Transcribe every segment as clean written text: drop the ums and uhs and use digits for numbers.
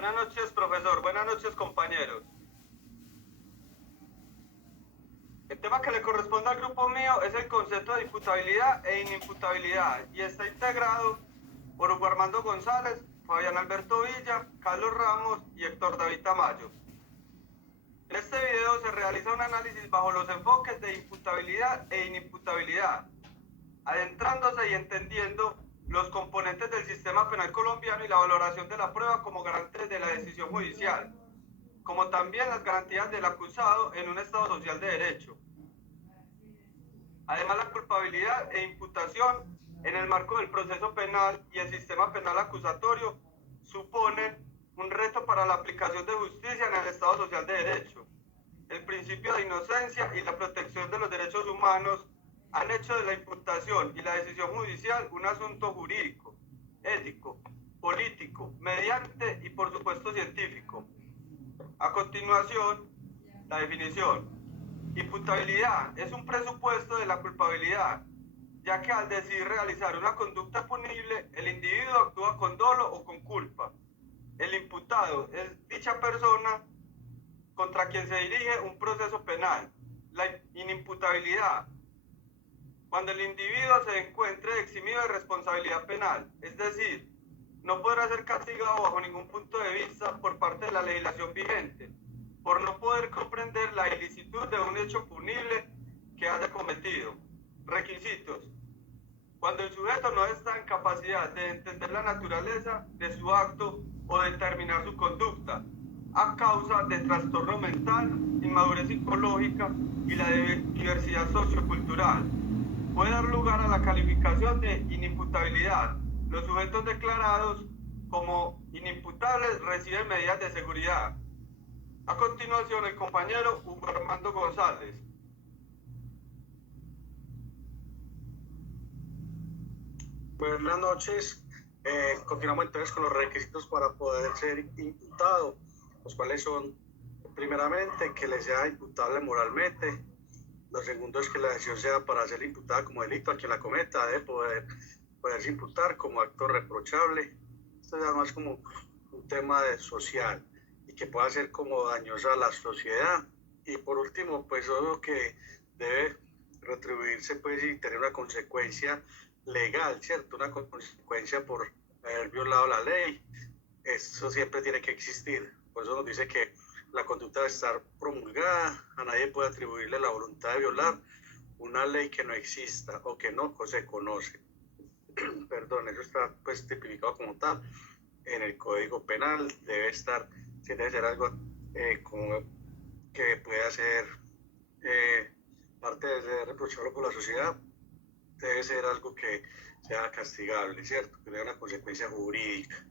Buenas noches, profesor. Buenas noches, compañeros. El tema que le corresponde al grupo mío es el concepto de imputabilidad e inimputabilidad y está integrado por Hugo Armando González, Fabián Alberto Villa, Carlos Ramos y Héctor David Tamayo. En este video se realiza un análisis bajo los enfoques de imputabilidad e inimputabilidad, adentrándose y entendiendo los componentes del sistema penal colombiano y la valoración de la prueba como garantes de la decisión judicial, como también las garantías del acusado en un Estado social de derecho. Además, la culpabilidad e imputación en el marco del proceso penal y el sistema penal acusatorio suponen un reto para la aplicación de justicia en el Estado social de derecho. El principio de inocencia y la protección de los derechos humanos han hecho de la imputación y la decisión judicial un asunto jurídico, ético, político, mediante y por supuesto científico. A continuación, la definición. Imputabilidad es un presupuesto de la culpabilidad, ya que al decidir realizar una conducta punible, el individuo actúa con dolo o con culpa. El imputado es dicha persona contra quien se dirige un proceso penal. La inimputabilidad, cuando el individuo se encuentre eximido de responsabilidad penal, es decir, no podrá ser castigado bajo ningún punto de vista por parte de la legislación vigente, por no poder comprender la ilicitud de un hecho punible que haya cometido. Requisitos. Cuando el sujeto no está en capacidad de entender la naturaleza de su acto o determinar su conducta, a causa de trastorno mental, inmadurez psicológica y la diversidad sociocultural, puede dar lugar a la calificación de inimputabilidad. Los sujetos declarados como inimputables reciben medidas de seguridad. A continuación, el compañero Hugo Armando González. Buenas noches. Continuamos entonces con los requisitos para poder ser imputado, los cuales son, primeramente, que le sea imputable moralmente. Lo segundo es que la decisión sea para ser imputada como delito a quien la cometa, debe poderse imputar como acto reprochable. Esto es además como un tema social y que pueda ser como dañosa a la sociedad. Y por último, pues obvio que debe retribuirse pues y tener una consecuencia legal, ¿cierto? Una consecuencia por haber violado la ley. Eso siempre tiene que existir. Por eso nos dice que la conducta debe estar promulgada, a nadie puede atribuirle la voluntad de violar una ley que no exista o que no se conoce. Perdón, eso está pues tipificado como tal en el Código Penal. Debe ser algo como que pueda ser parte de ser reprochable por la sociedad. Debe ser algo que sea castigable, ¿cierto? Que tenga una consecuencia jurídica.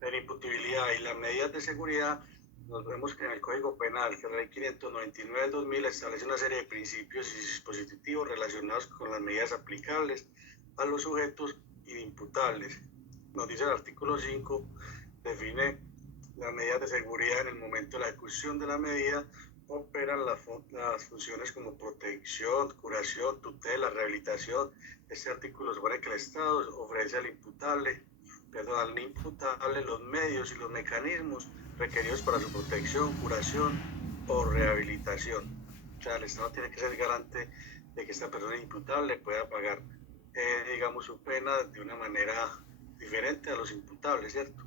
La imputabilidad y las medidas de seguridad, nos vemos que en el Código Penal, que la Ley 599 del 2000 establece una serie de principios y dispositivos relacionados con las medidas aplicables a los sujetos inimputables. Nos dice el artículo 5, define las medidas de seguridad. En el momento de la ejecución de la medida operan las funciones como protección, curación, tutela, rehabilitación. Este artículo supone que el Estado ofrece al imputable los medios y los mecanismos requeridos para su protección, curación o rehabilitación. O sea, el Estado tiene que ser garante de que esta persona imputable pueda pagar, digamos, su pena de una manera diferente a los imputables, ¿cierto?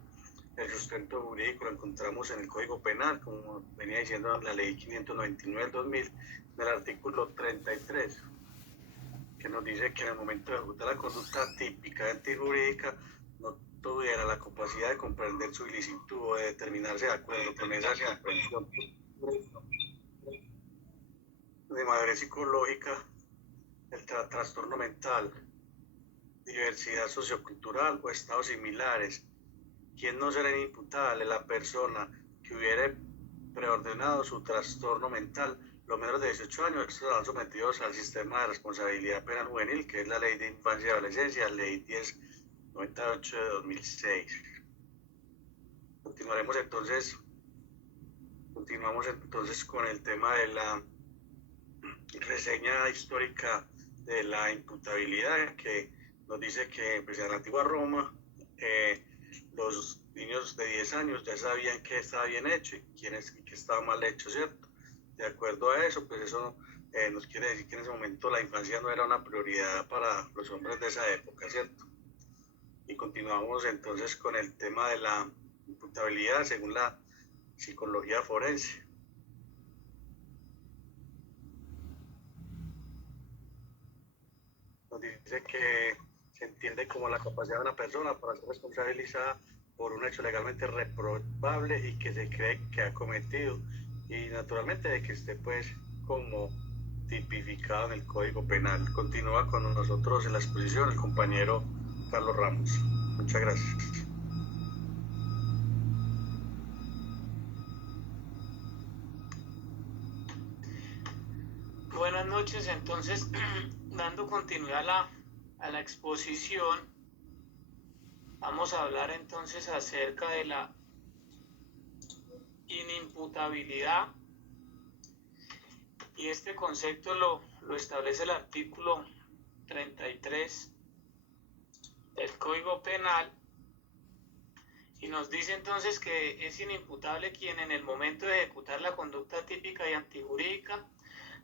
El sustento jurídico lo encontramos en el Código Penal, como venía diciendo la Ley 599 del 2000, del artículo 33, que nos dice que en el momento de ejecutar la conducta típica antijurídica no tuviera la capacidad de comprender su ilicitud o de determinarse de acuerdo con esa comprensión de madurez psicológica, el trastorno mental, diversidad sociocultural o estados similares. ¿Quién no será imputable? La persona que hubiera preordenado su trastorno mental. Los menores de 18 años estarán sometidos al sistema de responsabilidad penal juvenil, que es la Ley de Infancia y Adolescencia, Ley 1098 de 2006. Continuamos entonces con el tema de la reseña histórica de la imputabilidad, que nos dice que pues, en la antigua Roma los niños de 10 años ya sabían que estaba bien hecho y que estaba mal hecho, ¿cierto? De acuerdo a eso, pues eso nos quiere decir que en ese momento la infancia no era una prioridad para los hombres de esa época, ¿cierto? Y continuamos entonces con el tema de la imputabilidad según la psicología forense. Nos dice que se entiende como la capacidad de una persona para ser responsabilizada por un hecho legalmente reprobable y que se cree que ha cometido, y naturalmente de que esté pues como tipificado en el Código Penal. Continúa con nosotros en la exposición el compañero Carlos Ramos. Muchas gracias. Buenas noches, entonces, dando continuidad a la exposición, vamos a hablar entonces acerca de la inimputabilidad, y este concepto lo establece el artículo 33 del Código Penal, y nos dice entonces que es inimputable quien en el momento de ejecutar la conducta típica y antijurídica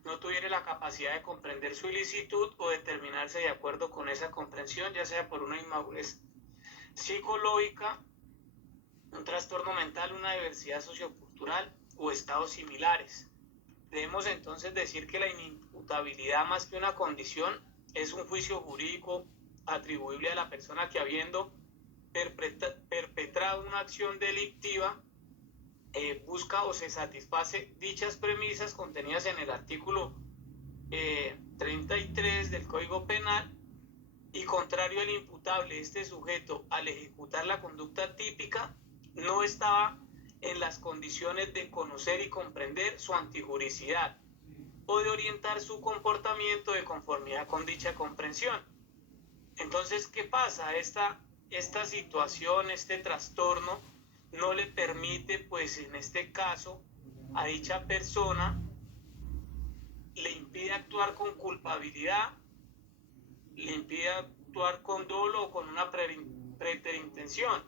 no tuviere la capacidad de comprender su ilicitud o determinarse de acuerdo con esa comprensión, ya sea por una inmadurez psicológica, un trastorno mental, una diversidad sociocultural o estados similares. Debemos entonces decir que la inimputabilidad, más que una condición, es un juicio jurídico atribuible a la persona que, habiendo perpetrado una acción delictiva, busca o se satisface dichas premisas contenidas en el artículo 33 del Código Penal, y contrario al imputable, este sujeto, al ejecutar la conducta típica, no estaba en las condiciones de conocer y comprender su antijuricidad o de orientar su comportamiento de conformidad con dicha comprensión. Entonces, ¿qué pasa? Esta situación, este trastorno, no le permite, pues en este caso, a dicha persona, le impide actuar con culpabilidad, le impide actuar con dolo o con una preterintención.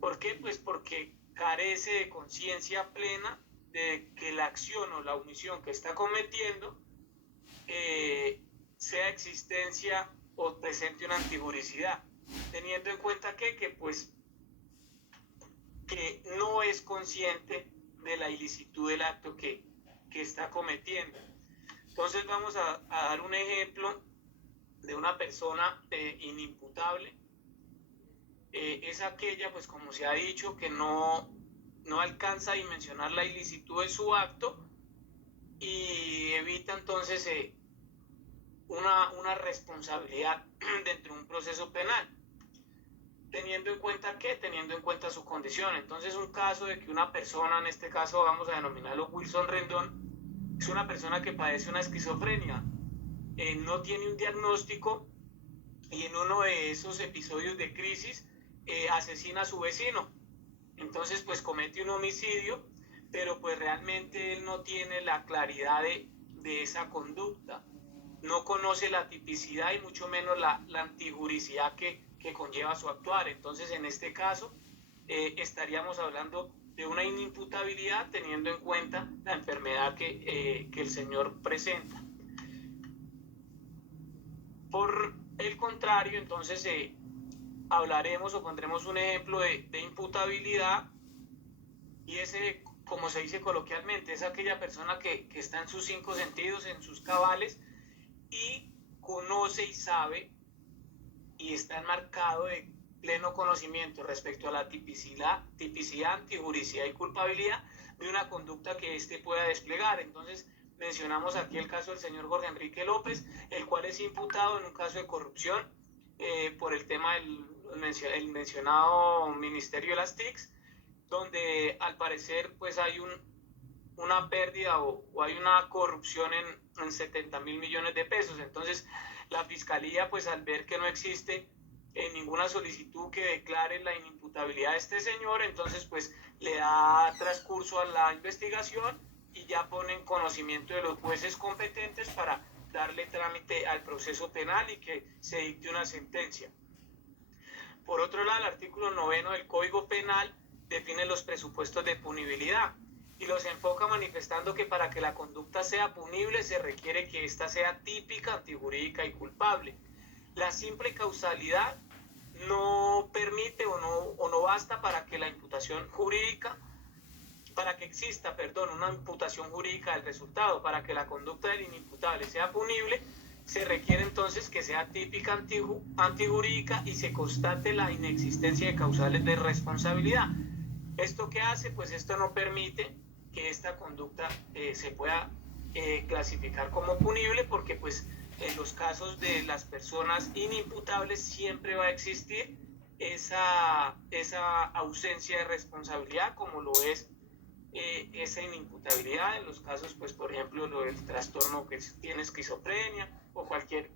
¿Por qué? Pues porque carece de conciencia plena de que la acción o la omisión que está cometiendo sea existencia o presente una antijuricidad, teniendo en cuenta que no es consciente de la ilicitud del acto que está cometiendo. Entonces vamos a dar un ejemplo de una persona inimputable. Es aquella, pues como se ha dicho, que no alcanza a dimensionar la ilicitud de su acto y evita entonces una responsabilidad dentro de un proceso penal, teniendo en cuenta su condición. Entonces, un caso de que una persona, en este caso vamos a denominarlo Wilson Rendón, es una persona que padece una esquizofrenia, no tiene un diagnóstico, y en uno de esos episodios de crisis asesina a su vecino. Entonces, pues comete un homicidio, pero pues realmente él no tiene la claridad de esa conducta, no conoce la tipicidad y mucho menos la antijuricidad que conlleva su actuar. Entonces, en este caso, estaríamos hablando de una inimputabilidad teniendo en cuenta la enfermedad que el señor presenta. Por el contrario, entonces hablaremos o pondremos un ejemplo de imputabilidad, y ese, como se dice coloquialmente, es aquella persona que está en sus 5 sentidos, en sus cabales, y conoce y sabe y está enmarcado de pleno conocimiento respecto a la tipicidad, antijuricidad y culpabilidad de una conducta que éste pueda desplegar. Entonces, mencionamos aquí el caso del señor Jorge Enrique López, el cual es imputado en un caso de corrupción por el tema del mencionado Ministerio de las TICs, donde al parecer pues hay una pérdida o hay una corrupción en 70.000 millones de pesos. Entonces, la Fiscalía, pues al ver que no existe ninguna solicitud que declare la inimputabilidad de este señor, entonces pues le da transcurso a la investigación y ya pone en conocimiento de los jueces competentes para darle trámite al proceso penal y que se dicte una sentencia. Por otro lado, el artículo 9 del Código Penal define los presupuestos de punibilidad y los enfoca manifestando que para que la conducta sea punible se requiere que ésta sea típica, antijurídica y culpable. La simple causalidad no permite o no basta para que la imputación jurídica, para que exista, una imputación jurídica del resultado. Para que la conducta del inimputable sea punible, se requiere entonces que sea típica, antijurídica y se constate la inexistencia de causales de responsabilidad. ¿Esto qué hace? Pues esto no permite que esta conducta se pueda clasificar como punible, porque pues en los casos de las personas inimputables siempre va a existir esa ausencia de responsabilidad, como lo es esa inimputabilidad en los casos, pues por ejemplo, lo del trastorno que tiene esquizofrenia o cualquier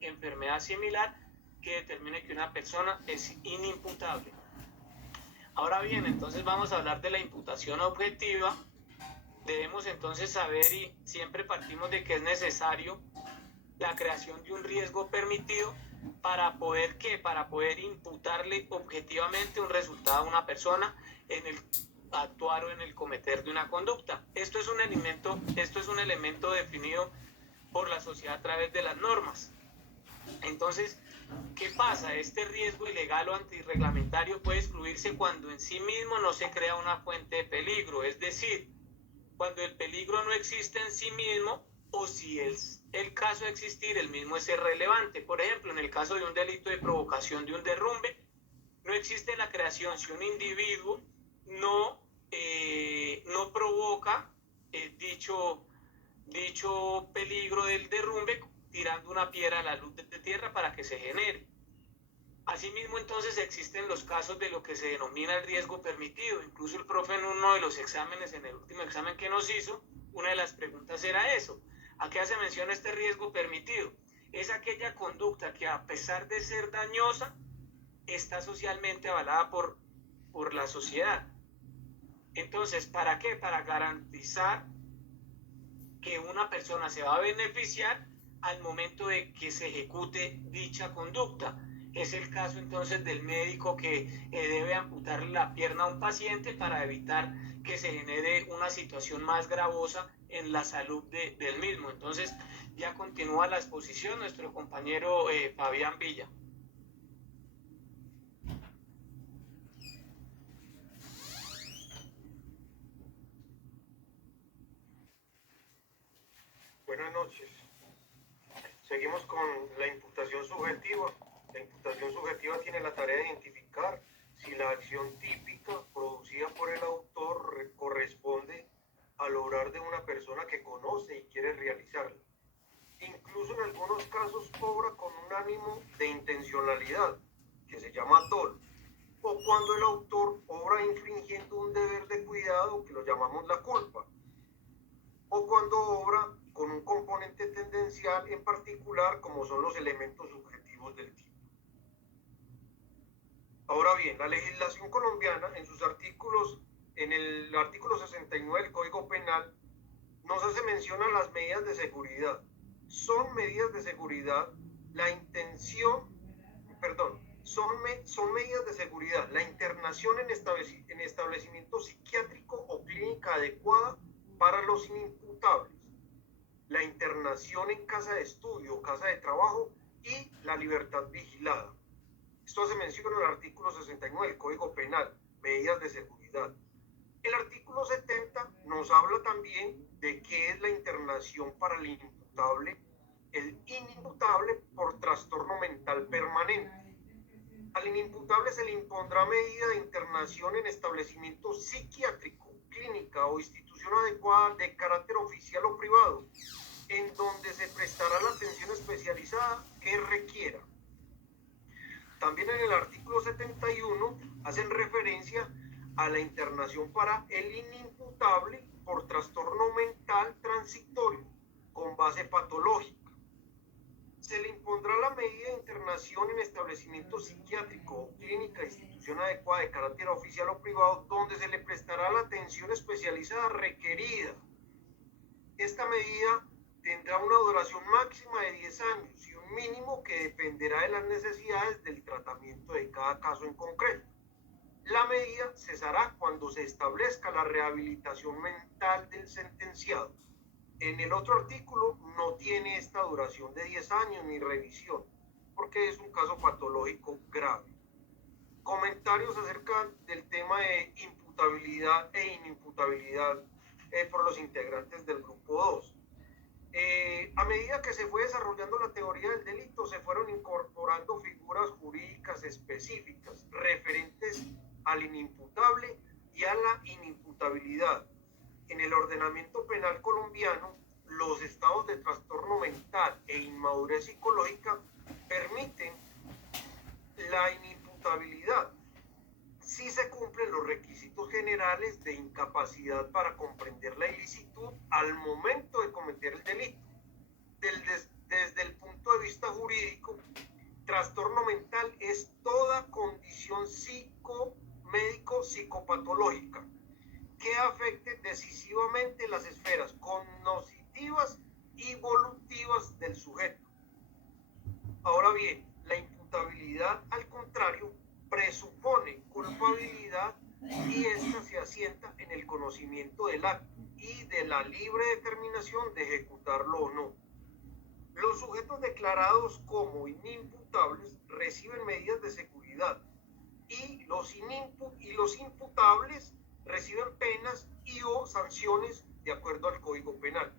enfermedad similar que determine que una persona es inimputable. Ahora bien, entonces vamos a hablar de la imputación objetiva. Debemos entonces saber, y siempre partimos de que es necesario la creación de un riesgo permitido para poder imputarle objetivamente un resultado a una persona en el actuar o en el cometer de una conducta. Esto es un elemento definido por la sociedad a través de las normas. Entonces, ¿qué pasa? Este riesgo ilegal o antirreglamentario puede excluirse cuando en sí mismo no se crea una fuente de peligro, es decir, cuando el peligro no existe en sí mismo, o si es el caso de existir, el mismo es irrelevante. Por ejemplo, en el caso de un delito de provocación de un derrumbe, no existe la creación si un individuo no provoca dicho peligro del derrumbe tirando una piedra a la luz de tierra para que se genere. Asimismo, entonces existen los casos de lo que se denomina el riesgo permitido. Incluso el profe en uno de los exámenes, en el último examen que nos hizo, una de las preguntas era eso. ¿A qué hace mención este riesgo permitido? Es aquella conducta que, a pesar de ser dañosa, está socialmente avalada por la sociedad. Entonces, ¿para qué? Para garantizar que una persona se va a beneficiar al momento de que se ejecute dicha conducta. Es el caso entonces del médico que debe amputarle la pierna a un paciente para evitar que se genere una situación más gravosa en la salud del mismo. Entonces ya continúa la exposición nuestro compañero Fabián Villa. Buenas noches. Seguimos con la imputación subjetiva. La imputación subjetiva tiene la tarea de identificar si la acción típica producida por el autor corresponde al obrar de una persona que conoce y quiere realizarla. Incluso en algunos casos obra con un ánimo de intencionalidad, que se llama dolo, o cuando el autor obra infringiendo un deber de cuidado, que lo llamamos la culpa, o cuando obra con un componente tendencial en particular, como son los elementos subjetivos del tipo. Ahora bien, la legislación colombiana, en sus artículos, en el artículo 69 del Código Penal, nos hace mención a las medidas de seguridad. Son medidas de seguridad son medidas de seguridad la internación en establecimiento psiquiátrico o clínica adecuada para los inimputables, la internación en casa de estudio o casa de trabajo y la libertad vigilada. Esto hace mención al artículo 69 del Código Penal, medidas de seguridad. El artículo 70 nos habla también de qué es la internación para el inimputable por trastorno mental permanente. Al inimputable se le impondrá medida de internación en establecimiento psiquiátrico, clínica o institución adecuada de carácter oficial o privado, en donde se prestará la atención especializada que requiera. También en el artículo 71 hacen referencia a la internación para el inimputable por trastorno mental transitorio con base patológica. Se le impondrá la medida de internación en establecimiento psiquiátrico o clínica, institución adecuada de carácter oficial o privado, donde se le prestará la atención especializada requerida. Esta medida tendrá una duración máxima de 10 años y un mínimo que dependerá de las necesidades del tratamiento de cada caso en concreto. La medida cesará cuando se establezca la rehabilitación mental del sentenciado. En el otro artículo no tiene esta duración de 10 años ni revisión, porque es un caso patológico grave. Comentarios acerca del tema de imputabilidad e inimputabilidad por los integrantes del grupo 2. A medida que se fue desarrollando la teoría del delito, se fueron incorporando figuras jurídicas específicas referentes al inimputable y a la inimputabilidad. En el ordenamiento penal colombiano, los estados de trastorno mental e inmadurez psicológica permiten la inimputabilidad si se cumplen los requisitos generales de incapacidad para comprender la ilicitud al momento de cometer el delito. Desde el punto de vista jurídico, trastorno mental es toda condición psicomédico-psicopatológica que afecte decisivamente las esferas cognitivas y evolutivas del sujeto. Ahora bien, la imputabilidad, al contrario, presupone culpabilidad y esta se asienta en el conocimiento del acto y de la libre determinación de ejecutarlo o no. Los sujetos declarados como inimputables reciben medidas de seguridad y los imputables reciben penas y o sanciones de acuerdo al Código Penal.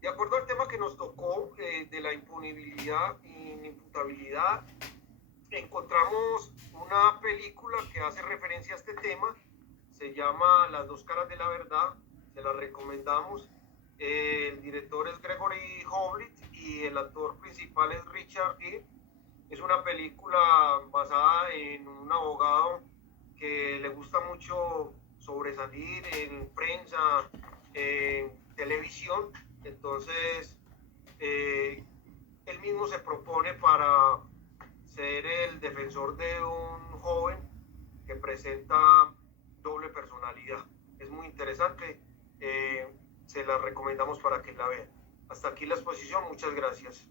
De acuerdo al tema que nos tocó de la impunibilidad e inimputabilidad, encontramos una película que hace referencia a este tema, se llama Las dos caras de la verdad, se la recomendamos. El director es Gregory Hoblit y el actor principal es Richard Gere. Es una película basada en un abogado que le gusta mucho sobresalir en prensa, en televisión. Entonces, él mismo se propone para ser el defensor de un joven que presenta doble personalidad. Es muy interesante, se la recomendamos para que la vean. Hasta aquí la exposición, muchas gracias.